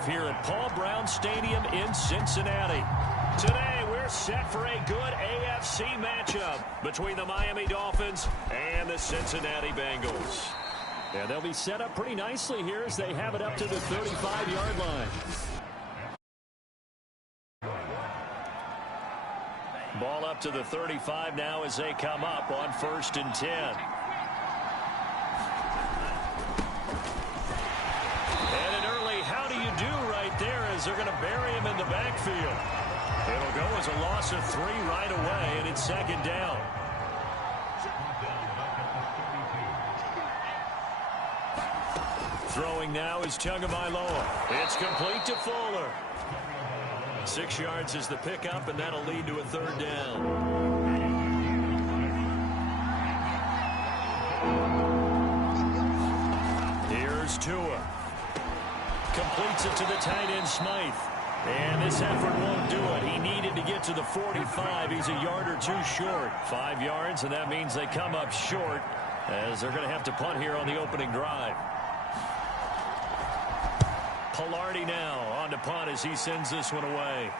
kickoff here at Paul Brown Stadium in Cincinnati. Today, we're set for a good AFC matchup between the Miami Dolphins and the Cincinnati Bengals. And they'll be set up pretty nicely here as they have it up to the 35-yard line. Ball up to the 35 now as they come up on 1st and 10. And an early how do you do right there as they're going to bury him in the backfield. It'll go as a loss of 3 right away, and it's 2nd down. Throwing now is Tagovailoa. It's complete to Fuller. 6 yards is the pickup, and that'll lead to a 3rd down. Here's Tua. Completes it to the tight end, Smythe. And this effort won't do it. He needed to get to the 45. He's a yard or 2 short. 5 yards, and that means they come up short as they're going to have to punt here on the opening drive. Palardy now on to punt as he sends this one away.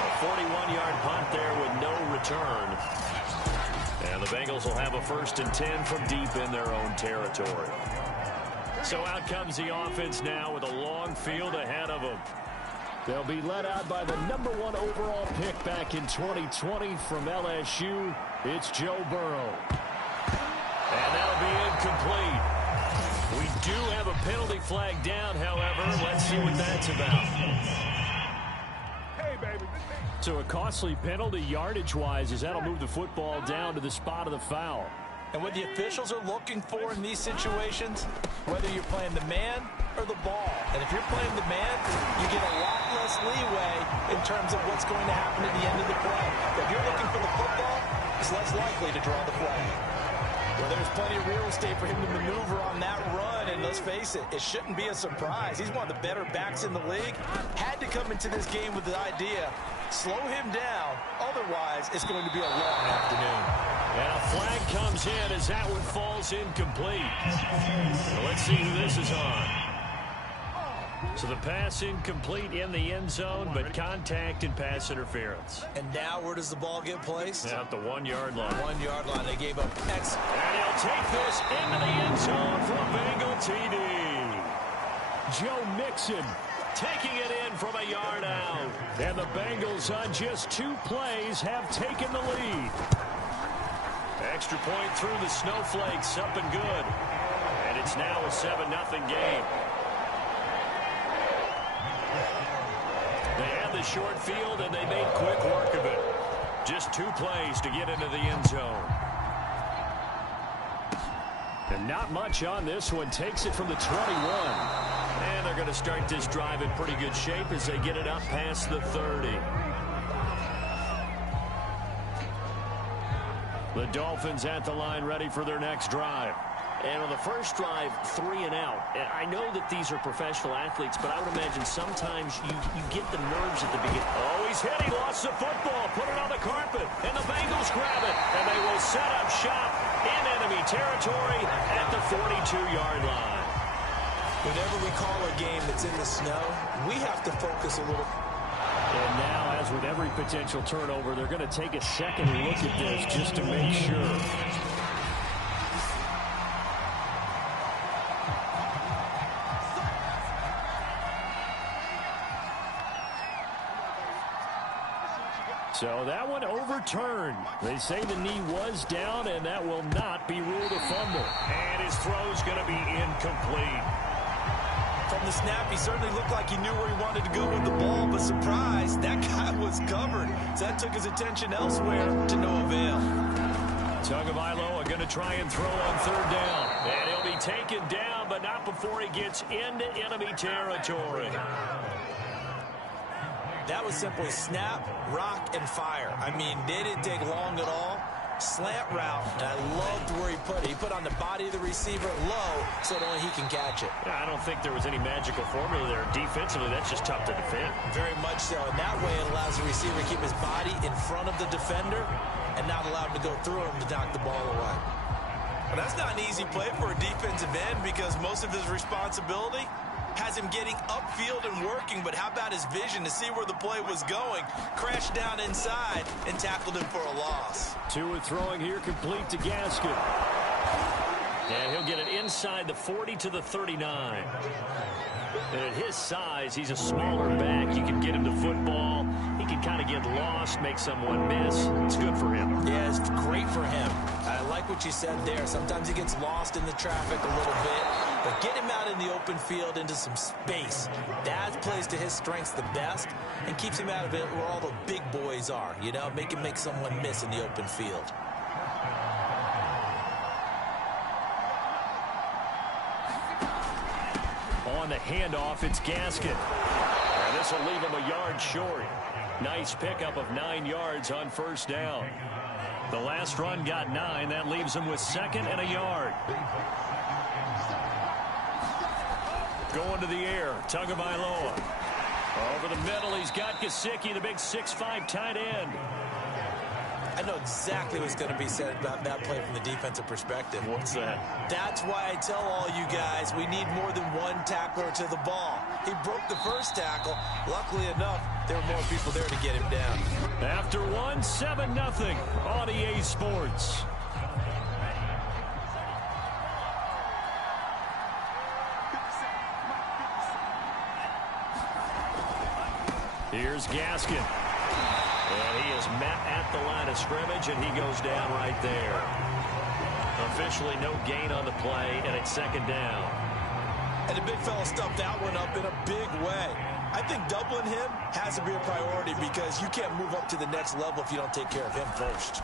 A 41-yard punt there with no return. And the Bengals will have a 1st and 10 from deep in their own territory. So out comes the offense now with a long field ahead of them. They'll be led out by the #1 overall pick back in 2020 from LSU. It's Joe Burrow. And that'll be incomplete. We do have a penalty flag down, however. Let's see what that's about. Hey, baby. So a costly penalty yardage-wise as that'll move the football down to the spot of the foul. And what the officials are looking for in these situations, whether you're playing the man or the ball. And if you're playing the man, you get a lot less leeway in terms of what's going to happen at the end of the play. If you're looking for the football, it's less likely to draw the flag. Well, there's plenty of real estate for him to maneuver on that run, and let's face it, it shouldn't be a surprise. He's one of the better backs in the league. Had to come into this game with the idea, slow him down, otherwise it's going to be a long afternoon. And a flag comes in as that one falls incomplete. Well, let's see who this is on. So the pass incomplete in the end zone, but contact and pass interference. And now where does the ball get placed? At the 1-yard line. 1-yard line. They gave up X. And he'll take this into the end zone for a Bengal TD. Joe Mixon taking it in from a yard out. And the Bengals on just 2 plays have taken the lead. Extra point through the snowflakes, up and good. And it's now a 7-0 game. They had the short field, and they made quick work of it. Just 2 plays to get into the end zone. And not much on this one. Takes it from the 21. And they're going to start this drive in pretty good shape as they get it up past the 30. The Dolphins at the line ready for their next drive. And on the first drive, 3 and out. And I know that these are professional athletes, but I would imagine sometimes you get the nerves at the beginning. Oh, he's hit. He lost the football. Put it on the carpet. And the Bengals grab it. And they will set up shop in enemy territory at the 42-yard line. Whenever we call a game that's in the snow, we have to focus a little. And now, as with every potential turnover, they're going to take a second look at this just to make sure. So that one overturned. They say the knee was down, and that will not be ruled a fumble. And his throw's going to be incomplete. From the snap, he certainly looked like he knew where he wanted to go with the ball, but surprise, that guy was covered. So that took his attention elsewhere to no avail. Tagovailoa going to try and throw on 3rd down. And he'll be taken down, but not before he gets into enemy territory. That was simply snap, rock, and fire. I mean, they didn't take long at all. Slant route, and I loved where he put it. He put on the body of the receiver low so that only he can catch it. Yeah, I don't think there was any magical formula there. Defensively, that's just tough to defend. Very much so. And that way it allows the receiver to keep his body in front of the defender. and not allow him to go through him to knock the ball away. Well, that's not an easy play for a defensive end because most of his responsibility has him getting upfield and working, but how about his vision to see where the play was going, crashed down inside, and tackled him for a loss. Tua throwing here complete to Gaskin. And he'll get it inside the 40 to the 39. And at his size, he's a smaller back. You can get him the football. He can kind of get lost, make someone miss. It's good for him. Yeah, it's great for him. I like what you said there. Sometimes he gets lost in the traffic a little bit. But get him out in the open field into some space. That plays to his strengths the best and keeps him out of it where all the big boys are. You know, make him make someone miss in the open field. On the handoff, it's Gaskin. And this will leave him a yard short. Nice pickup of 9 yards on first down. The last run got 9. That leaves him with 2nd and a yard. Going to the air, Tagovailoa. Over the middle, he's got Gesicki, the big 6'5" tight end. I know exactly what's going to be said about that play from the defensive perspective. What's that? That's why I tell all you guys we need more than one tackler to the ball. He broke the first tackle. Luckily enough, there were more people there to get him down. After 1, 7-0 on EA Sports. Here's Gaskin. And he is met at the line of scrimmage, and he goes down right there. Officially no gain on the play, and it's 2nd down. And the big fella stuffed that one up in a big way. I think doubling him has to be a priority because you can't move up to the next level if you don't take care of him first.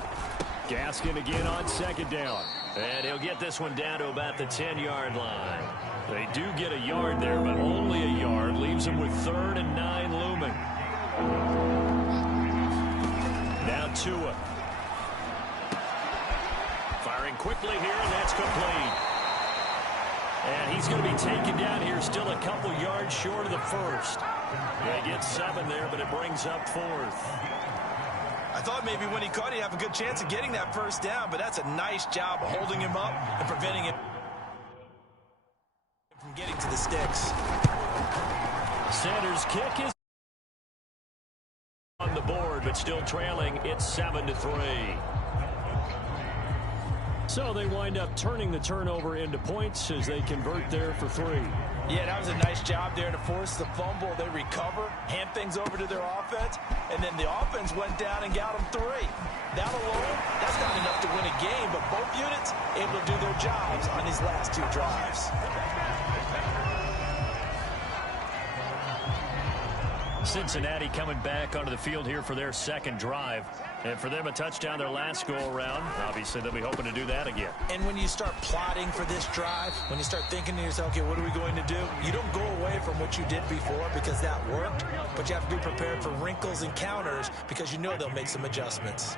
Gaskin again on 2nd down. And he'll get this one down to about the 10-yard line. They do get a yard there, but only a yard. Leaves him with 3rd and 9 looming. Now Tua. Firing quickly here, and that's complete. And he's going to be taken down here, still a couple yards short of the first. They get 7 there, but it brings up 4th. I thought maybe when he caught it, he'd have a good chance of getting that first down, but that's a nice job of holding him up and preventing him from getting to the sticks. Sanders' kick is on the board, but still trailing. It's 7-3. So they wind up turning the turnover into points as they convert there for 3. Yeah, that was a nice job there to force the fumble. They recover, hand things over to their offense, and then the offense went down and got them 3. That alone, that's not enough to win a game, but both units able to do their jobs on these last 2 drives. Cincinnati coming back onto the field here for their 2nd drive. And for them, a touchdown their last go-around. Obviously, they'll be hoping to do that again. And when you start plotting for this drive, when you start thinking to yourself, okay, what are we going to do? You don't go away from what you did before because that worked, but you have to be prepared for wrinkles and counters because you know they'll make some adjustments.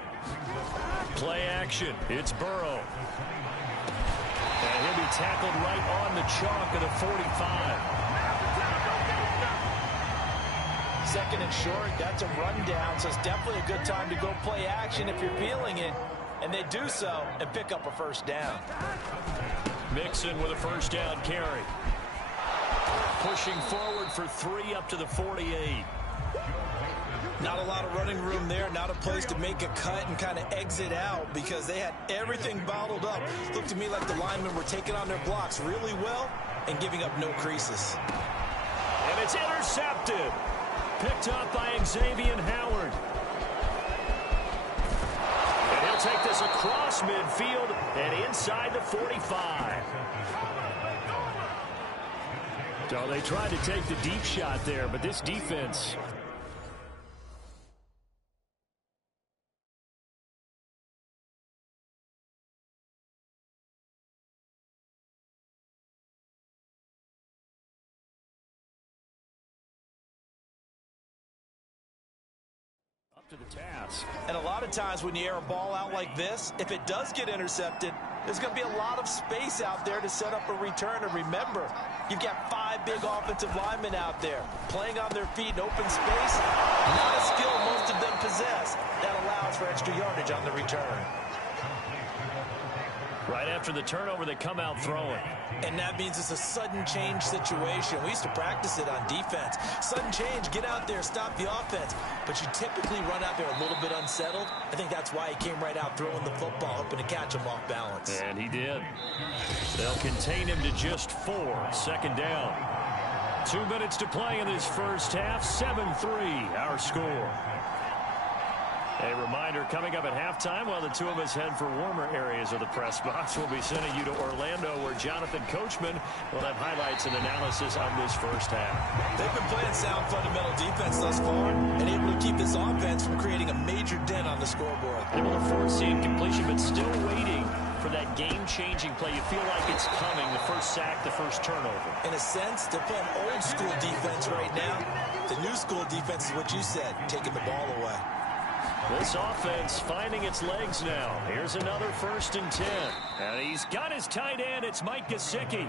Play action. It's Burrow. And he'll be tackled right on the chalk of the 45. 2nd and short, that's a rundown, so it's definitely a good time to go play action if you're feeling it. And they do so and pick up a first down. Mixon with a first down carry. Pushing forward for 3 up to the 48. Not a lot of running room there, not a place to make a cut and kind of exit out because they had everything bottled up. Looked to me like the linemen were taking on their blocks really well and giving up no creases. And it's intercepted. Picked up by Xavier Howard. And he'll take this across midfield and inside the 45. So they tried to take the deep shot there, but this defense... to the task. And a lot of times when you air a ball out like this, if it does get intercepted, There's going to be a lot of space out there to set up a return. And remember, you've got 5 big offensive linemen out there playing on their feet in open space. Not a skill most of them possess that allows for extra yardage on the return. Right after the turnover, they come out throwing. And that means it's a sudden change situation. We used to practice it on defense. Sudden change, get out there, stop the offense. But you typically run out there a little bit unsettled. I think that's why he came right out throwing the football, hoping to catch him off balance. And he did. They'll contain him to just 4. Second down. 2 minutes to play in this first half. 7-3, our score. A reminder, coming up at halftime, while the two of us head for warmer areas of the press box, we'll be sending you to Orlando, where Jonathan Coachman will have highlights and analysis on this first half. They've been playing sound fundamental defense thus far and able to keep this offense from creating a major dent on the scoreboard. Able to force the incompletion, but still waiting for that game-changing play. You feel like it's coming, the first sack, the first turnover. In a sense, they're playing old-school defense right now. The new-school defense is what you said, taking the ball away. This offense finding its legs now. Here's another 1st and 10. And he's got his tight end. It's Mike Gesicki.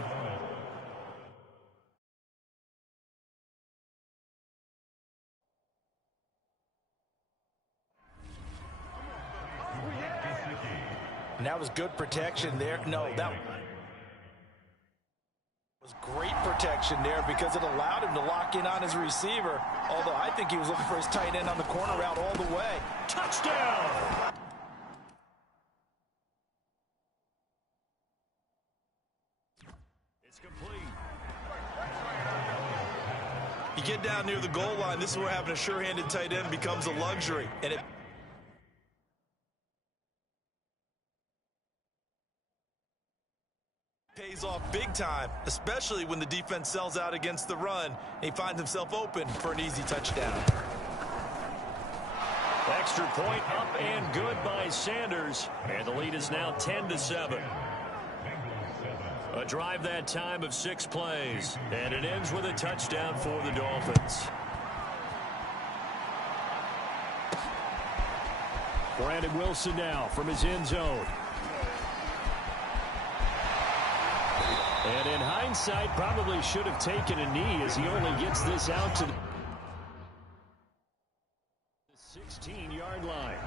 And that was good protection there. No, that was great protection there because it allowed him to lock in on his receiver. Although I think he was looking for his tight end on the corner route all the way. Touchdown! It's complete. You get down near the goal line, this is where having a sure-handed tight end becomes a luxury. And it pays off big time, especially when the defense sells out against the run and he finds himself open for an easy touchdown. Extra point up and good by Sanders. And the lead is now 10-7. A drive that time of 6 plays. And it ends with a touchdown for the Dolphins. Brandon Wilson now from his end zone. And in hindsight, probably should have taken a knee as he only gets this out to the 16-yard line.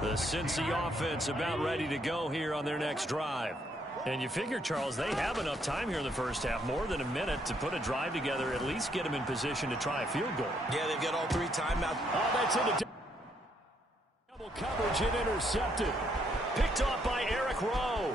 The Cincy offense about ready to go here on their next drive. And you figure, Charles, they have enough time here in the first half, more than a minute, to put a drive together, at least get them in position to try a field goal. Yeah, they've got all 3 timeouts. Oh, that's in the double coverage and intercepted. Picked off by Eric Rowe.